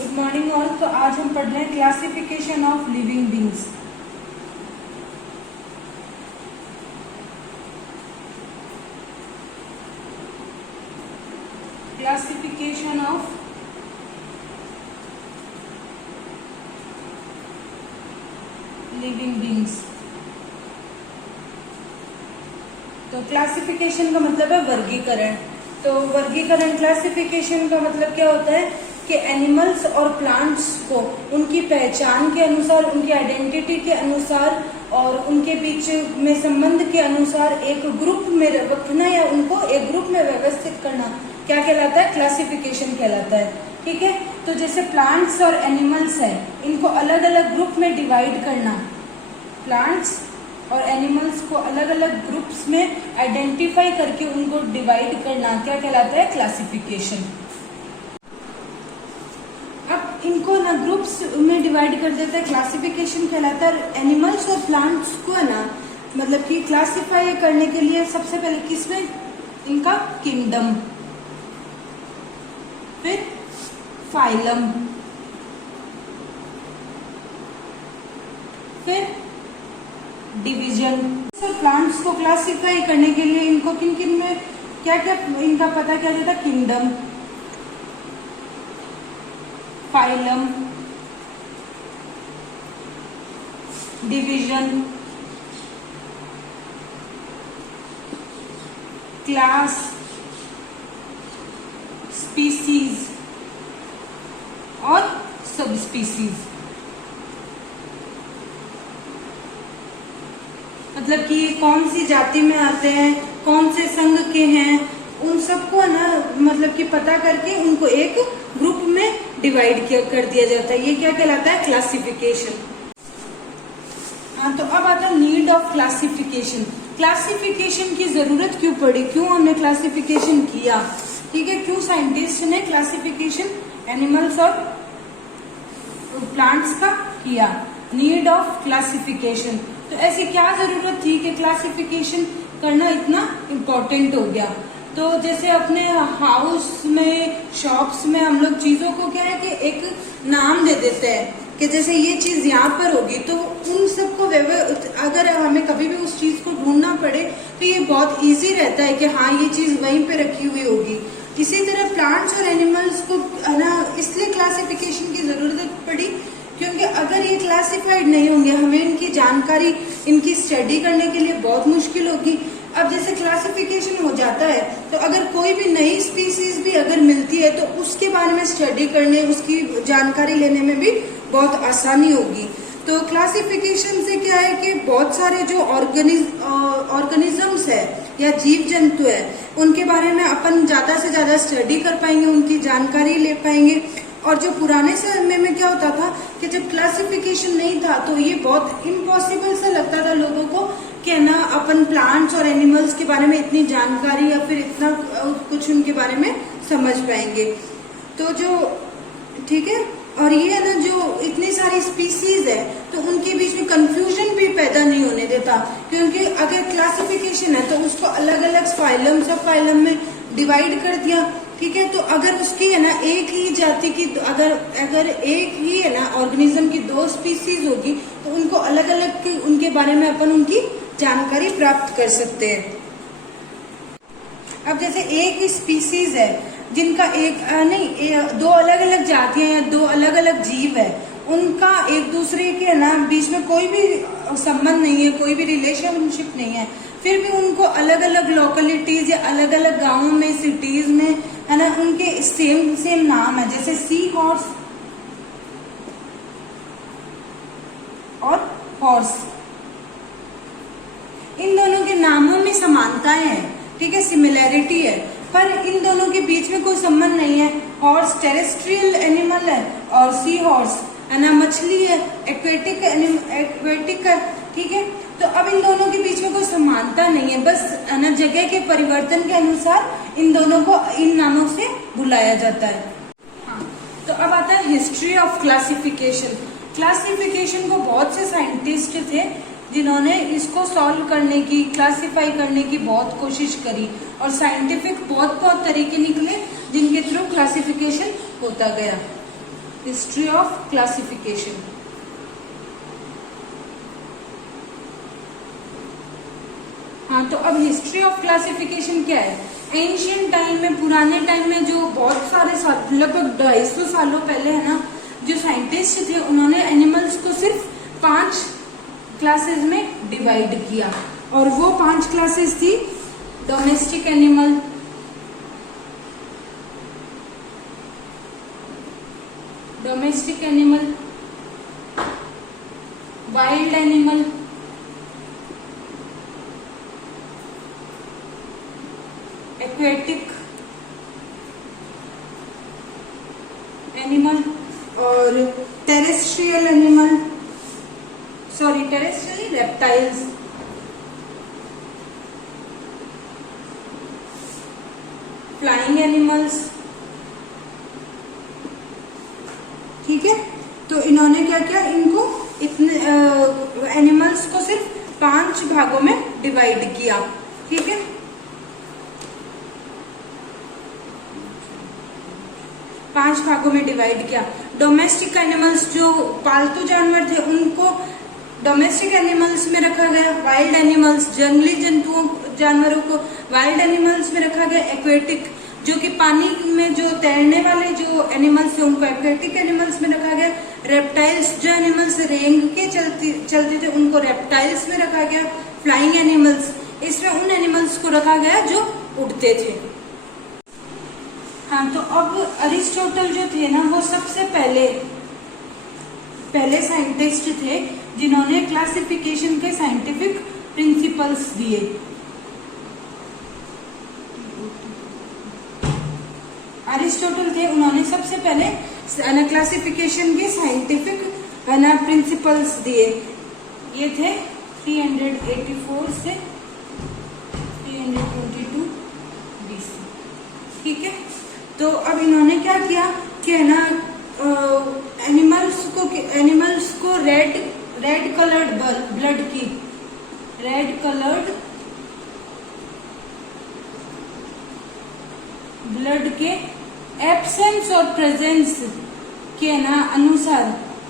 Good morning all. तो आज हम पढ़ रहे हैं classification of living beings. Classification of living beings. तो क्लासिफिकेशन का मतलब है वर्गीकरण। तो वर्गीकरण क्लासिफिकेशन का मतलब क्या होता है कि एनिमल्स और प्लांट्स को उनकी पहचान के अनुसार, उनकी आइडेंटिटी के अनुसार और उनके बीच में संबंध के अनुसार एक ग्रुप में रखना या उनको एक ग्रुप में व्यवस्थित करना क्या कहलाता है? क्लासिफिकेशन कहलाता है। ठीक है। तो जैसे प्लांट्स और एनिमल्स है, इनको अलग अलग ग्रुप में डिवाइड करना, प्लांट्स और एनिमल्स को अलग अलग ग्रुप्स में आइडेंटिफाई करके उनको डिवाइड करना क्या कहलाता है? क्लासिफिकेशन। अब इनको ना ग्रुप्स में डिवाइड कर देते हैं, क्लासिफिकेशन कहलाता है। एनिमल्स और प्लांट्स को है ना मतलब कि क्लासिफाई करने के लिए सबसे पहले किसमें? इनका किंगडम, फिर फाइलम, फिर डिवीजन। और प्लांट्स को क्लासिफाई करने के लिए इनको किन किन में क्या क्या इनका पता क्या जाता है? Kingdom, phylum, division, class, species और सब स्पीसीज। मतलब कि कौन सी जाति में आते हैं, कौन से संघ के हैं, उन सबको ना मतलब कि पता करके उनको एक ग्रुप में डिवाइड कर दिया जाता है। ये क्या कहलाता है? क्लासिफिकेशन। हाँ, तो अब आता है नीड ऑफ क्लासिफिकेशन। क्लासिफिकेशन की जरूरत क्यों पड़ी, क्यों हमने क्लासिफिकेशन किया? ठीक है, क्यों साइंटिस्ट ने क्लासिफिकेशन एनिमल्स और प्लांट्स का किया? Need of classification. तो ऐसी क्या जरूरत थी कि क्लासिफिकेशन करना इतना इम्पोर्टेंट हो गया? तो जैसे अपने हाउस में, शॉप्स में हम लोग चीजों को क्या है कि एक नाम दे देते हैं कि जैसे ये चीज यहाँ पर होगी, तो उन सबको अगर हमें कभी भी उस चीज को ढूंढना पड़े तो ये बहुत इजी रहता है कि हाँ ये चीज वहीं पे रखी हुई होगी। इसी तरह प्लांट्स और एनिमल्स को ना इसलिए क्लासिफिकेशन की जरूरत पड़ी क्योंकि अगर ये क्लासिफाइड नहीं होंगे, हमें इनकी जानकारी, इनकी स्टडी करने के लिए बहुत मुश्किल होगी। अब जैसे क्लासिफिकेशन हो जाता है तो अगर कोई भी नई स्पीसीज भी अगर मिलती है तो उसके बारे में स्टडी करने, उसकी जानकारी लेने में भी बहुत आसानी होगी। तो क्लासिफिकेशन से क्या है कि बहुत सारे जो ऑर्गेनिजम्स है या जीव जंतु है उनके बारे में अपन ज्यादा से ज्यादा स्टडी कर पाएंगे, उनकी जानकारी ले पाएंगे। और जो पुराने समय में क्या होता था कि जब क्लासिफिकेशन नहीं था तो ये बहुत इम्पॉसिबल सा लगता था लोगों को कि ना अपन प्लांट्स और एनिमल्स के बारे में इतनी जानकारी या फिर इतना कुछ उनके बारे में समझ पाएंगे। तो जो ठीक है, और ये है ना जो इतनी सारी स्पीसीज है तो उनके बीच में कंफ्यूजन भी पैदा नहीं होने देता, क्योंकि अगर क्लासिफिकेशन है तो उसको अलग अलग फाइलम, सब फाइलम में डिवाइड कर दिया। ठीक है, तो अगर उसकी है ना एक ही जाति की, अगर एक ही है ना ऑर्गेनिज्म की दो स्पीसीज होगी तो उनको अलग अलग उनके बारे में अपन उनकी जानकारी प्राप्त कर सकते हैं। अब जैसे एक ही स्पीसीज है जिनका दो अलग अलग जातियां या दो अलग अलग जीव है, उनका एक दूसरे के ना बीच में कोई भी संबंध नहीं है, कोई भी रिलेशनशिप नहीं है, फिर भी उनको अलग अलग लोकेलिटीज या अलग अलग गांवों में, सिटीज में है ना उनके सेम नाम है। जैसे सी हॉर्स और हॉर्स, इन दोनों के नामों में समानताएं हैं, ठीक है, सिमिलैरिटी है, पर इन दोनों के बीच में कोई संबंध नहीं है। हॉर्स टेरेस्ट्रियल एनिमल है और सी हॉर्स है ना मछली है, एक्वेटिक है। ठीक है, तो अब इन दोनों के बीच में कोई समानता नहीं है, बस है ना जगह के परिवर्तन के अनुसार इन दोनों को इन नामों से बुलाया जाता है। हाँ, तो अब आता है हिस्ट्री ऑफ क्लासिफिकेशन। क्लासिफिकेशन को बहुत से साइंटिस्ट थे जिन्होंने इसको सॉल्व करने की, क्लासिफाई करने की बहुत कोशिश करी और साइंटिफिक बहुत तरीके निकले जिनके थ्रू क्लासिफिकेशन होता गया। History of classification. हाँ, तो अब हिस्ट्री ऑफ क्लासिफिकेशन क्या है? एंशियंट टाइम में, पुराने टाइम में जो बहुत सारे साल, लगभग 250 सालों पहले है ना, जो साइंटिस्ट थे उन्होंने एनिमल्स को सिर्फ 5 क्लासेस में डिवाइड किया, और वो 5 क्लासेस थी domestic animal, wild animal, aquatic animal और terrestrial animal, terrestrial reptiles, flying animals. ठीक है, तो इन्होंने क्या किया, इनको इतने एनिमल्स को सिर्फ 5 भागों में डिवाइड किया। ठीक है, पांच भागों में डिवाइड किया। डोमेस्टिक एनिमल्स जो पालतू जानवर थे उनको डोमेस्टिक एनिमल्स में रखा गया, वाइल्ड एनिमल्स जंगली जंतुओं जानवरों को वाइल्ड एनिमल्स में रखा गया, एक्वेटिक जो कि पानी में जो तैरने वाले जो एनिमल्स थे उनको एक्वेटिक एनिमल्स में रखा गया, रेप्टाइल्स जो एनिमल्स रेंग के चलते थे उनको रेप्टाइल्स में रखा गया, फ्लाइंग एनिमल्स इसमें उन एनिमल्स को रखा गया जो उड़ते थे। हाँ, तो अब अरिस्टोटल जो थे ना वो सबसे पहले साइंटिस्ट थे जिन्होंने क्लासिफिकेशन के साइंटिफिक प्रिंसिपल्स दिए। अरिस्टोटल थे, उन्होंने सबसे पहले क्लासिफिकेशन के साइंटिफिक प्रिंसिपल्स दिए। ये थे 384 से 322 BC। ठीक है, तो अब इन्होंने क्या किया कि है ना एनिमल्स को रेड कलर्ड ब्लड के एब्सेंस और प्रेजेंस के ना अनुसार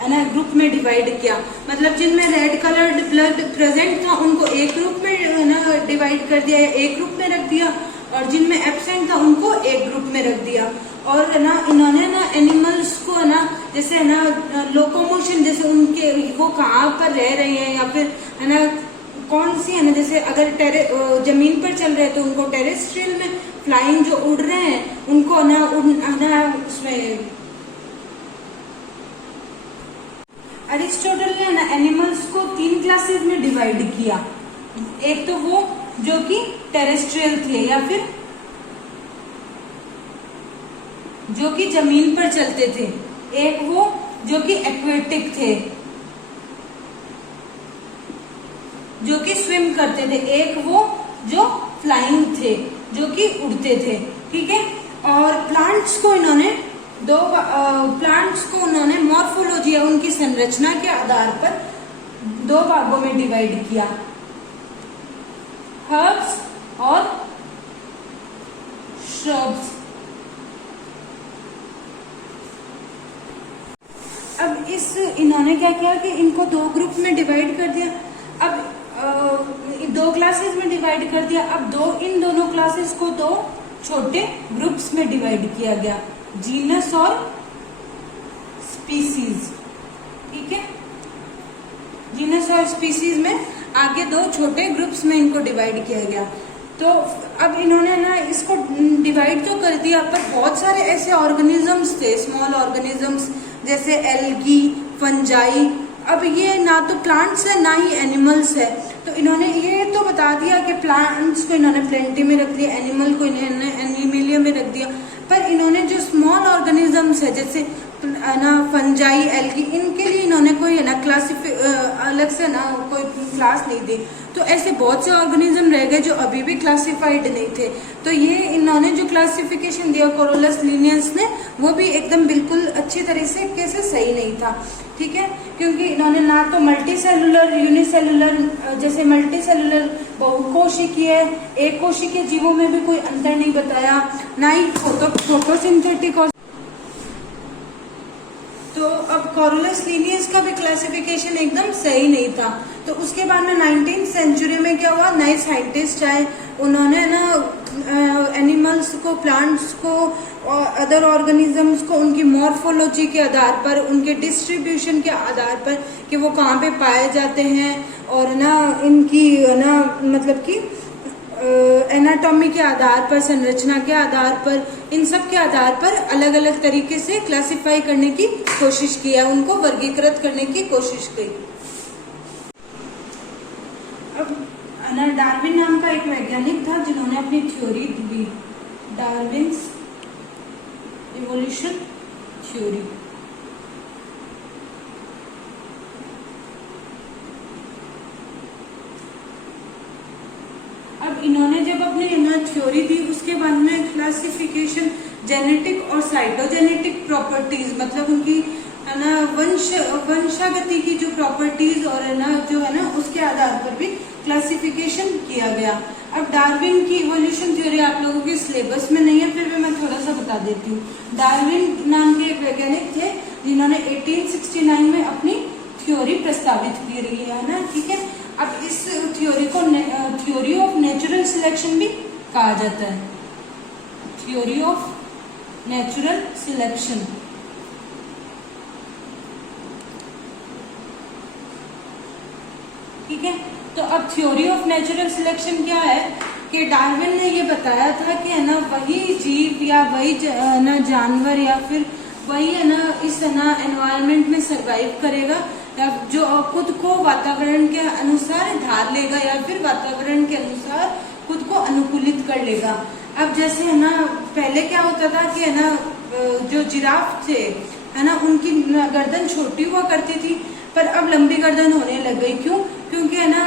है ना ग्रुप में डिवाइड किया। मतलब जिनमें रेड कलर्ड ब्लड प्रेजेंट था उनको एक ग्रुप में है ना डिवाइड कर दिया, एक ग्रुप में रख दिया, और जिनमें एब्सेंट था उनको एक ग्रुप में रख दिया। और है ना इन्होंने ना एनिमल्स को है ना जैसे है ना लोकोमोशन, जैसे उनके वो कहाँ पर रह रहे हैं या फिर है ना कौन सी है ना, जैसे अगर जमीन पर चल रहे हैं तो उनको टेरेस्ट्रियल में, फ्लाइंग जो उड़ रहे हैं उनको ना उसमें अरिस्टोटल ने ना एनिमल्स को 3 क्लासेस में डिवाइड किया। एक तो वो जो कि टेरेस्ट्रियल थे या फिर जो कि जमीन पर चलते थे, एक वो जो कि एक्वेटिक थे जो कि स्विम करते थे, एक वो जो फ्लाइंग थे जो कि उड़ते थे। ठीक है, और प्लांट्स को उन्होंने मॉर्फोलॉजी या उनकी संरचना के आधार पर 2 भागों में डिवाइड किया, हर्ब्स और श्रब्स। अब इन्होंने क्या किया कि इनको 2 ग्रुप में डिवाइड कर दिया। अब 2 क्लासेस में डिवाइड कर दिया। अब इन दोनों क्लासेस को 2 छोटे ग्रुप्स में डिवाइड किया गया, जीनस और स्पीसीज। ठीक है, जीनस और स्पीसीज में आगे 2 छोटे ग्रुप्स में इनको डिवाइड किया गया। तो अब इन्होंने ना इसको डिवाइड तो कर दिया, पर बहुत सारे ऐसे ऑर्गेनिजम्स थे, स्मॉल ऑर्गेनिजम्स जैसे एल्गी, फंजाई। अब ये ना तो प्लांट्स है ना ही एनिमल्स है, तो इन्होंने ये तो बता दिया कि प्लांट्स को इन्होंने प्लेंटी में रख दिया, एनिमल को इन्होंने एनिमिलिया में रख दिया, पर इन्होंने जो स्मॉल ऑर्गेनिजम्स है जैसे ना फंजाई, एल्गी, इनके लिए इन्होंने कोई है ना अलग से ना कोई क्लास नहीं दी। तो ऐसे बहुत से ऑर्गेनिज्म रह गए जो अभी भी क्लासिफाइड नहीं थे। तो ये इन्होंने जो क्लासिफिकेशन दिया कोरोलस लिनियस ने, वो भी एकदम बिल्कुल अच्छी तरह से कैसे सही नहीं था। ठीक है, क्योंकि इन्होंने ना तो मल्टी सेलुलर, यूनिसेलुलर, जैसे मल्टी सेलुलर बहुकोशिकीय, एक कोशिकीय जीवों में भी कोई अंतर नहीं बताया, ना ही फोटोसिंथेटिक और तो अब कोरोलस लीनियस का भी क्लासिफिकेशन एकदम सही नहीं था। तो उसके बाद में 19th सेंचुरी में क्या हुआ, नए साइंटिस्ट आए, उन्होंने ना एनिमल्स को, प्लांट्स को और अदर ऑर्गेनिजम्स को उनकी मॉर्फोलॉजी के आधार पर, उनके डिस्ट्रीब्यूशन के आधार पर कि वो कहाँ पे पाए जाते हैं और ना इनकी ना मतलब कि एनाटॉमी के आधार पर, संरचना के आधार पर, इन सब के आधार पर अलग अलग तरीके से क्लासिफाई करने की कोशिश की है, उनको वर्गीकृत करने की कोशिश की। अब डार्विन नाम का एक वैज्ञानिक था जिन्होंने अपनी थ्योरी दी, डार्विन्स इवोल्यूशन थ्योरी। अब इन्होंने जब अपनी थ्योरी दी उसके बाद में क्लासिफिकेशन जेनेटिक और साइटोजेनेटिक प्रॉपर्टीज, मतलब उनकी है ना वंशागति की जो प्रॉपर्टीज और है ना जो है ना उसके आधार पर भी क्लासिफिकेशन किया गया। अब डार्विन की इवोल्यूशन थ्योरी आप लोगों के सिलेबस में नहीं है, फिर भी मैं थोड़ा सा बता देती हूँ। डार्विन नाम के एक वैज्ञानिक थे जिन्होंने 1869 में अपनी थ्योरी प्रस्तावित की रही है ना, ठीक है। अब इस थ्योरी को थ्योरी ऑफ नेचुरल सिलेक्शन भी कहा जाता है, थ्योरी ऑफ नेचुरल सिलेक्शन। ठीक है, तो अब थ्योरी ऑफ नेचुरल सिलेक्शन क्या है कि डार्विन ने ये बताया था कि है ना वही जीव या वही ना जानवर या फिर वही है ना इस ना एनवायरनमेंट में सरवाइव करेगा या जो खुद को वातावरण के अनुसार ढाल लेगा या फिर वातावरण के अनुसार खुद को अनुकूलित कर लेगा। अब जैसे है ना पहले क्या होता था कि है ना जो जिराफ थे है ना उनकी गर्दन छोटी हुआ करती थी, पर अब लंबी गर्दन होने लग गई। क्यों? क्योंकि है ना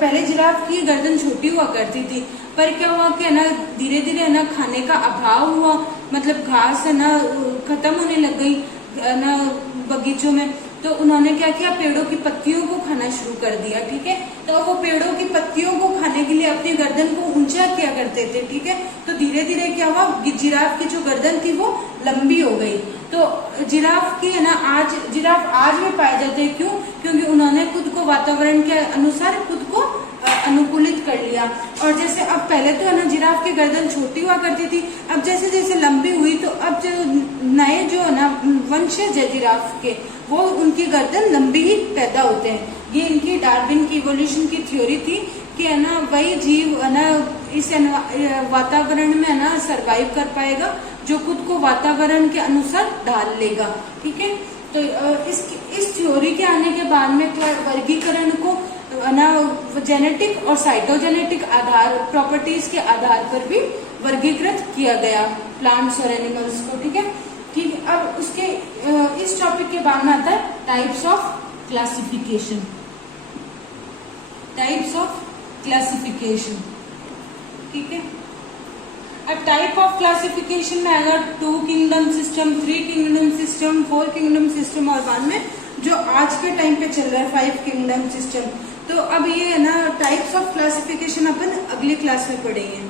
पहले जिराफ की गर्दन छोटी हुआ करती थी, पर क्या हुआ कि है ना धीरे धीरे है ना खाने का अभाव हुआ, मतलब घास है ना खत्म होने लग गई है ना बगीचों में, तो उन्होंने क्या किया, पेड़ों की पत्तियों को खाना शुरू कर दिया। ठीक है, तो वो पेड़ों की पत्तियों को खाने के लिए अपनी गर्दन को ऊंचा किया करते थे। ठीक है, तो धीरे धीरे क्या हुआ, जिराफ की जो गर्दन थी वो लंबी हो गई। तो जिराफ की है ना जिराफ आज भी पाए जाते हैं। क्यों? क्योंकि उन्होंने खुद को वातावरण के अनुसार खुद को अनुकूलित कर लिया। और जैसे अब पहले तो है ना जिराफ की गर्दन छोटी हुआ करती थी, अब जैसे जैसे लंबी हुई तो अब जो नए जो है ना वंशज है जिराफ के, वो उनकी गर्दन लंबी ही पैदा होते हैं। ये इनकी डार्विन की इवोल्यूशन की थ्योरी थी कि है ना वही जीव है ना इस वातावरण में है ना सरवाइव कर पाएगा जो खुद को वातावरण के अनुसार ढाल लेगा। ठीक है, तो इस थ्योरी के आने के बाद में वर्गीकरण को ना जेनेटिक और साइटोजेनेटिक आधार प्रॉपर्टीज के आधार पर भी वर्गीकृत किया गया प्लांट्स और एनिमल्स को। ठीक है, ठीक है। अब उसके इस टॉपिक के बाद में आता है types of classification. Types of classification, ठीक है। अब टाइप ऑफ क्लासिफिकेशन में अगर 2 kingdom system, 3 kingdom system, 4 kingdom system और बाद में जो आज के टाइम पे चल रहा है 5 किंगडम सिस्टम। तो अब ये है ना टाइप्स ऑफ क्लासिफिकेशन अपन अगली क्लास में पढ़ेंगे।